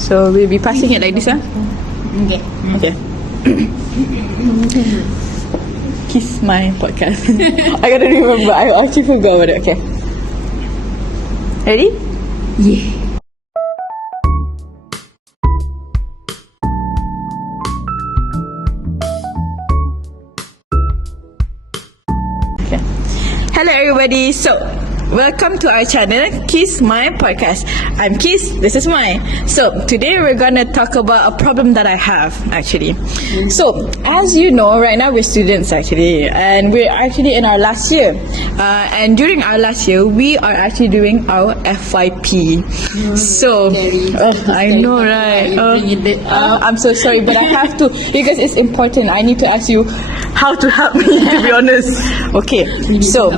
So we'll be passing it like this, huh? Okay. Okay. QissMy podcast. I gotta remember. I actually forgot about it. Okay. Ready? Yeah. Okay. Hello everybody. So, welcome to our channel, QissMy podcast. I'm Kiss, this is My. So, today we're gonna talk about a problem that I have, actually. So, as you know, right now we're students, actually, and we're actually in our last year. And during our last year, we are actually doing our FYP. So, I know, right? I'm so sorry, but I have to, because it's important. I need to ask you how to help me, to be honest. Okay, so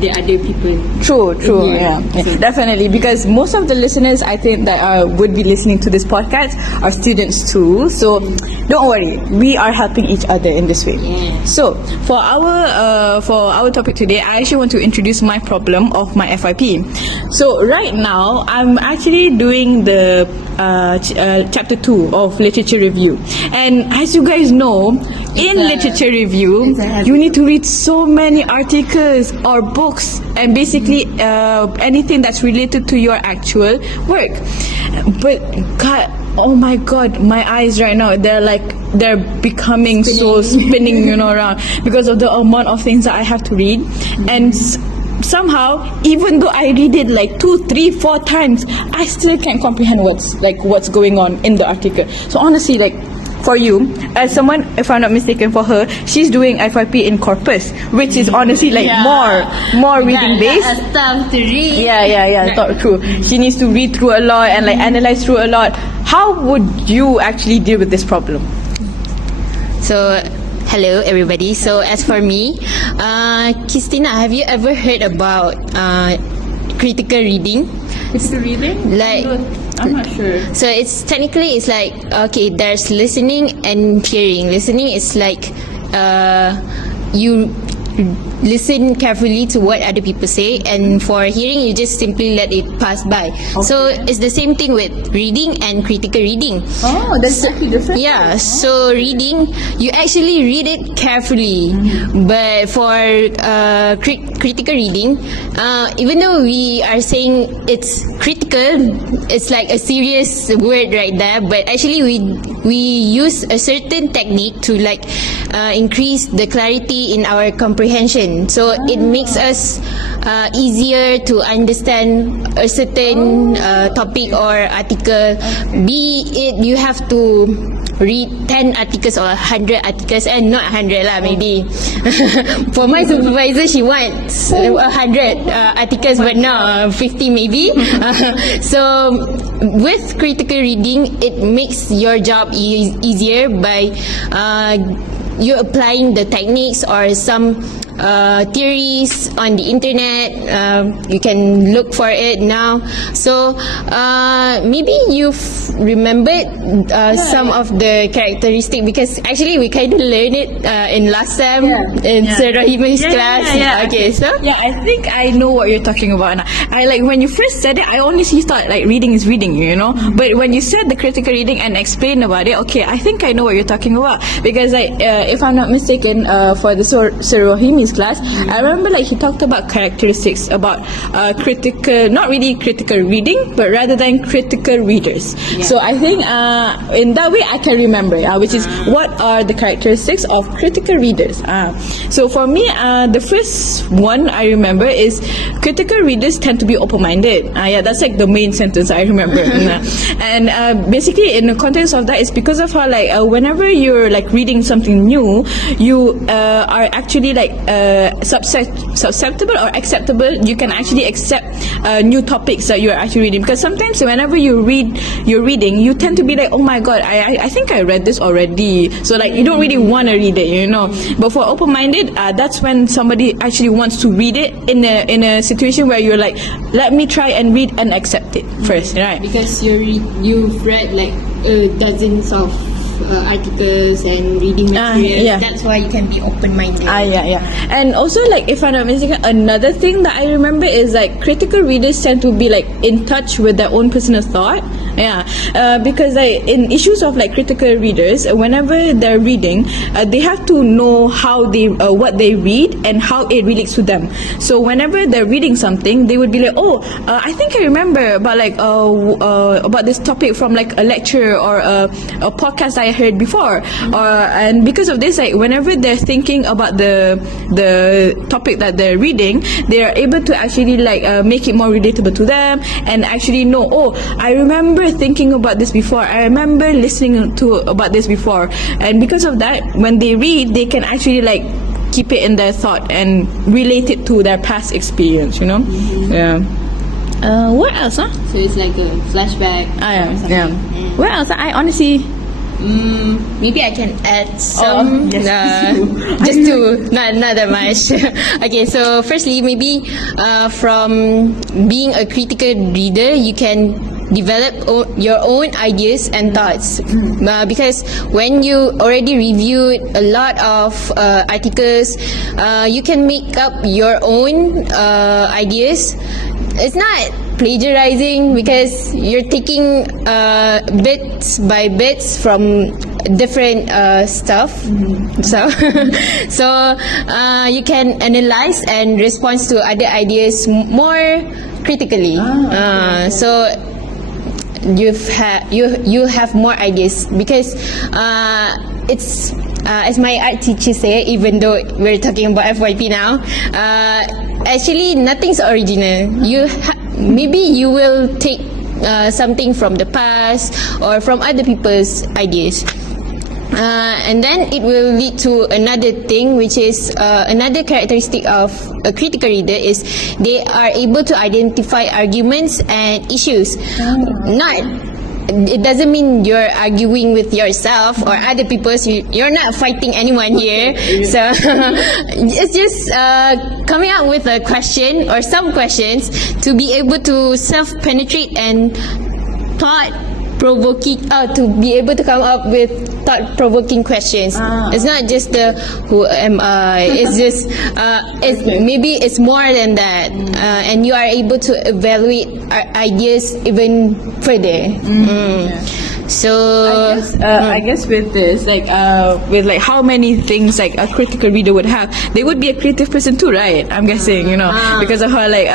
The other people. True, yeah. Definitely, because most of the listeners, I think, that would be listening to this podcast are students too. So don't worry, we are helping each other in this way. Yeah. So for our topic today, I actually want to introduce my problem of my FYP. So right now, I'm actually doing the chapter 2 of literature review, and as you guys know, in literature review, you need to read so many articles or books, and basically anything that's related to your actual work. But God, oh my God, my eyes right now, they're becoming so spinning, around because of the amount of things that I have to read. And somehow, even though I read it like 2, 3, 4 times, I still can't comprehend what's going on in the article. So honestly, for you, as someone, if I'm not mistaken, for her, she's doing FYP in corpus, which is honestly more reading based. Stuff to read. Yeah, true. She needs to read through a lot and analyze through a lot. How would you actually deal with this problem? So, hello everybody. So as for me, Qistina, have you ever heard about critical reading? Critical reading? I'm not sure. So it's like, okay, there's listening and hearing. Listening is like you listen carefully to what other people say, and for hearing, you just simply let it pass by. Okay. So it's the same thing with reading and critical reading. Oh, that's actually different. Yeah, so reading, you actually read it carefully, but for critical reading, even though we are saying it's critical, it's like a serious word right there, but actually we use a certain technique to increase the clarity in our comprehension. So it makes us easier to understand a certain topic or article. Be it you have to read 10 articles or 100 articles, and not 100 lah, maybe. For my supervisor, she wants 100 articles, but not 50 maybe. So with critical reading, it makes your job easier by you applying the techniques or some theories on the internet. You can look for it now. So maybe you've remembered some of the characteristics, because actually we kind of learned it in last sem in Sir Rahimah's class. Okay, so I think I know what you're talking about now. When you first said it, I honestly thought reading is reading, but when you said the critical reading and explained about it, okay, I think I know what you're talking about, because if I'm not mistaken, for the Sir Rahimah's class, I remember he talked about characteristics about critical, not really critical reading, but rather than critical readers. So I think in that way I can remember, which is what are the characteristics of critical readers. So for me, the first one I remember is critical readers tend to be open-minded. That's the main sentence I remember. And basically in the context of that, it's because of how whenever you're reading something new, you are actually susceptible or acceptable. You can actually accept new topics that you're actually reading, because sometimes whenever you're reading, you tend to be oh my God, I think I read this already, so you don't really want to read it, But for open-minded, that's when somebody actually wants to read it in a situation where you're let me try and read and accept it first, right? Because you've read dozens of articles and reading materials. yeah. That's why you can be open-minded. Yeah. And also, like, if I'm not mistaken, another thing that I remember is like critical readers tend to be like in touch with their own personal thought. Because like in issues of like critical readers, whenever they're reading, they have to know how they what they read and how it relates to them. So whenever they're reading something, they would be like, oh, I think I remember about like about this topic from like a lecture or a podcast I heard before, and because of this, like whenever they're thinking about the topic that they're reading, they are able to actually like make it more relatable to them and actually know, oh, I remember thinking about this before, I remember listening to about this before. And because of that, when they read, they can actually like keep it in their thought and relate it to their past experience, you know. What else, huh? So it's like a flashback. Yeah. What else? I honestly, maybe I can add some. yes. Just two, not that much. Okay, so firstly, maybe from being a critical reader, you can develop your own ideas and thoughts, because when you already reviewed a lot of articles, you can make up your own ideas. It's not plagiarizing because you're taking bits by bits from different stuff. So you can analyze and respond to other ideas more critically. So you have more ideas, because it's as my art teacher say, even though we're talking about FYP now, actually nothing's original. Maybe you will take something from the past or from other people's ideas, and then it will lead to another thing, which is another characteristic of a critical reader is they are able to identify arguments and issues. It doesn't mean you're arguing with yourself or other people's. You're not fighting anyone here. So it's just coming up with a question or some questions to be able to self-penetrate and to be able to come up with thought-provoking questions. It's not just the who am I. It's just maybe it's more than that, and you are able to evaluate ideas even further. So I guess with this, like with like how many things like a critical reader would have, they would be a creative person too, right? I'm guessing, you know, because of how like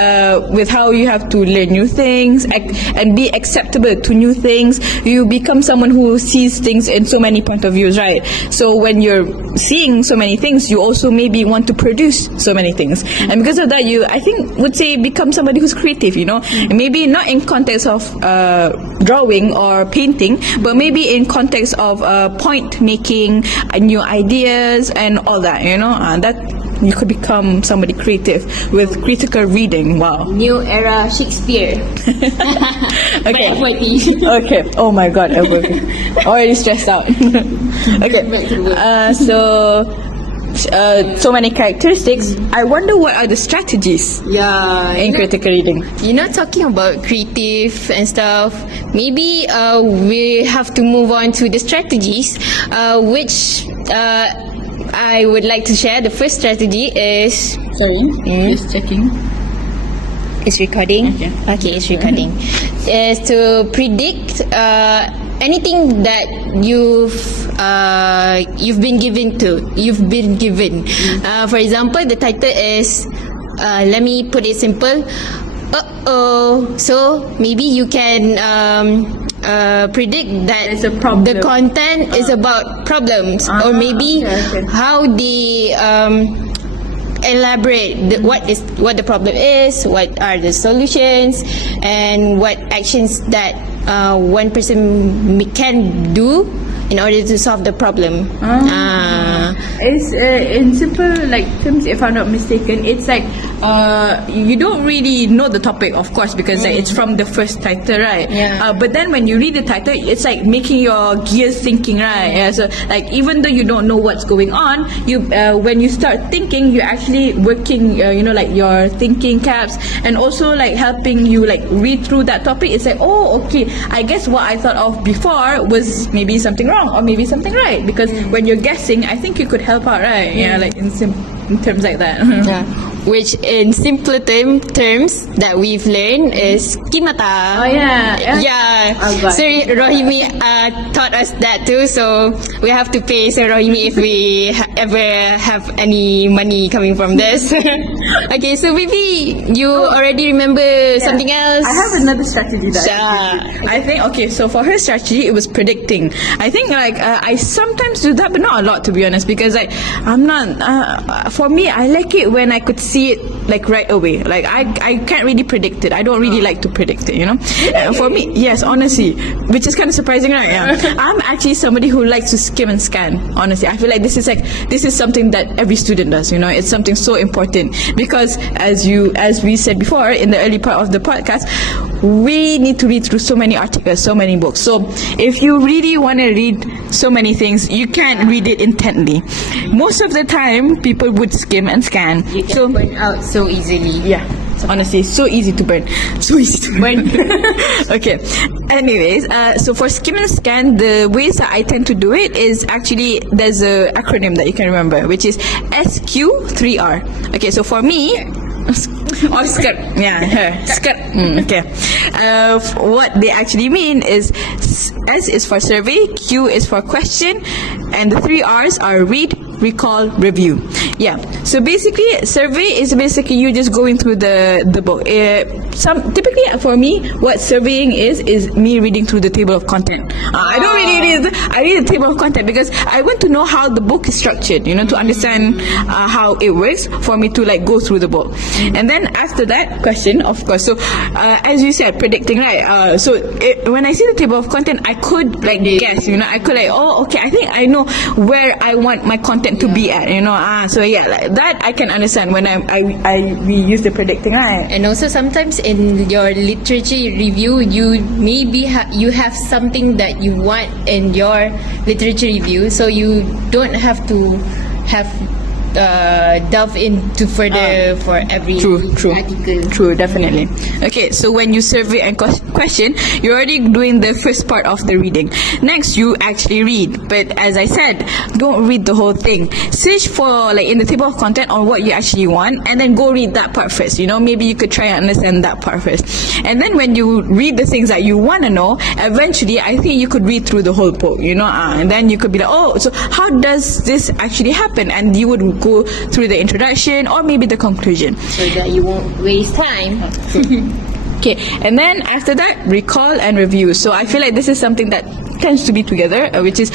with how you have to learn new things and be acceptable to new things, you become someone who sees things in so many point of views, right? So when you're seeing so many things, you also maybe want to produce so many things, and because of that, you, I think, would say become somebody who's creative, you know, and maybe not in context of drawing or painting, but maybe in context of point making, new ideas and all that, you know, that you could become somebody creative with critical reading. Wow. New era Shakespeare. Okay. Okay. Oh my God, already stressed out. Okay. So many characteristics. I wonder what are the strategies in critical reading. You know, talking about creative and stuff, maybe we have to move on to the strategies, which I would like to share. The first strategy is... Just checking. It's recording? Okay, it's recording. Is to predict anything that you've been given. For example, the title is let me put it simple. So maybe you can predict that the content is about problems, or maybe how they elaborate what the problem is, what are the solutions, and what actions that one person can do in order to solve the problem. It's in simple like terms, if I'm not mistaken, it's like you don't really know the topic, of course, because like, it's from the first title, right? But then when you read the title, it's like making your gears thinking, right? So like even though you don't know what's going on, you when you start thinking, you're actually working, you know, like your thinking caps, and also like helping you like read through that topic. It's like, oh, okay, I guess what I thought of before was maybe something wrong. wrong or maybe something right, because when you're guessing, I think you could help out, right? Yeah, like in terms like that. Yeah. Which in simpler terms that we've learned is kimata. Oh yeah. Yeah. Oh, God. So Rohimi taught us that too. So we have to pay Sir Rohimi if we ever have any money coming from this. Okay, so maybe you already remember something else. I have another strategy that Sure. I think, okay, so for her strategy, it was predicting. I think like I sometimes do that, but not a lot, to be honest, because like I'm not, for me, I like it when I could see it like right away. Like I can't really predict it. I don't really like to predict it, you know. For me, yes, honestly, which is kind of surprising, right? Yeah. I'm actually somebody who likes to skim and scan. Honestly, I feel like this is something that every student does. You know, it's something so important because as we said before in the early part of the podcast, we need to read through so many articles, so many books. So if you really want to read so many things, you can't read it intently. Most of the time, people would skim and scan. You can burn out so easily. Yeah, honestly, so easy to burn. So easy to burn. Okay. Anyways, so for skim and scan, the ways that I tend to do it is actually there's a acronym that you can remember, which is SQ3R. Okay, so for me, or skirt, yeah, her skirt. Okay. What they actually mean is S is for survey, Q is for question, and the 3 R's are read, recall, review. Yeah. So basically, survey is basically you just going through the book. Typically for me, what surveying is me reading through the table of content. I don't really read. I read the table of content because I want to know how the book is structured. You know, to understand how it works for me to like go through the book. And then after that, question, of course. So as you said, predicting, right? When I see the table of content, I could like guess. You know, I could like, oh, okay, I think I know where I want my content to be at. You know, so yeah, like that I can understand when we use the predicting, right? And also sometimes in your literature review, you maybe you have something that you want in your literature review, so you don't have to have delve into further for every article. True, definitely. Okay, so when you survey and question, you're already doing the first part of the reading. Next, you actually read. But as I said, don't read the whole thing. Search for like in the table of content on what you actually want, and then go read that part first. You know, maybe you could try and understand that part first. And then when you read the things that you want to know, eventually, I think you could read through the whole book. You know, and then you could be like, oh, so how does this actually happen? And you would go through the introduction or maybe the conclusion, so that you won't waste time. Okay, and then after that, recall and review. So I feel like this is something that tends to be together, which is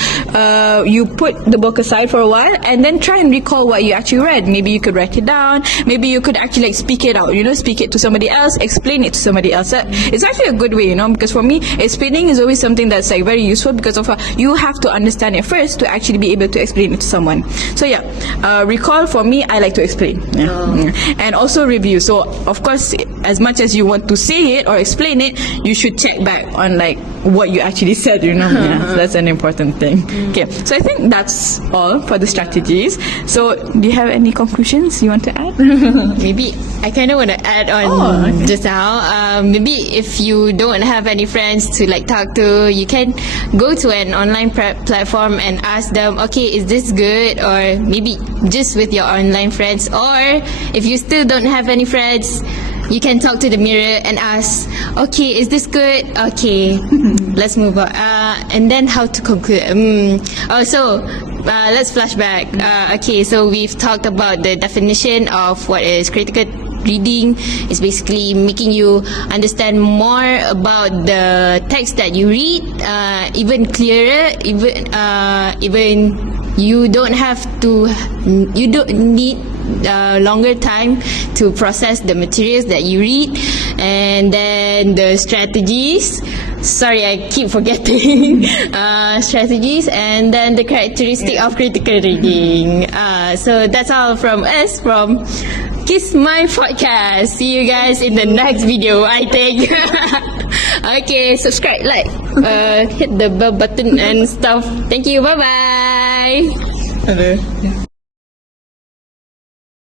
you put the book aside for a while and then try and recall what you actually read. Maybe you could write it down. Maybe you could actually like speak it out, you know, speak it to somebody else, explain it to somebody else. It's actually a good way, you know, because for me, explaining is always something that's like very useful because of you have to understand it first to actually be able to explain it to someone. So yeah, recall for me, I like to explain. Yeah. And also review. So of course, as much as you want to say it or explain it, you should check back on like what you actually said, you know. Yeah, so that's an important thing. Okay, so I think that's all for the strategies. So do you have any conclusions you want to add? Maybe I kind of want to add on just now. Maybe if you don't have any friends to like talk to, you can go to an online platform and ask them, okay, is this good? Or maybe just with your online friends. Or if you still don't have any friends, you can talk to the mirror and ask, okay, is this good? Okay, let's move on. And then how to conclude? Let's flashback. Okay, so we've talked about the definition of what is critical reading. It's basically making you understand more about the text that you read, even clearer, even you don't need longer time to process the materials that you read. And then the strategies, sorry, I keep forgetting. Strategies, and then the characteristic of critical reading. So that's all from us from QissMy podcast. See you guys in the next video, I think. Okay, subscribe, like, hit the bell button and stuff. Thank you, bye bye. Hello.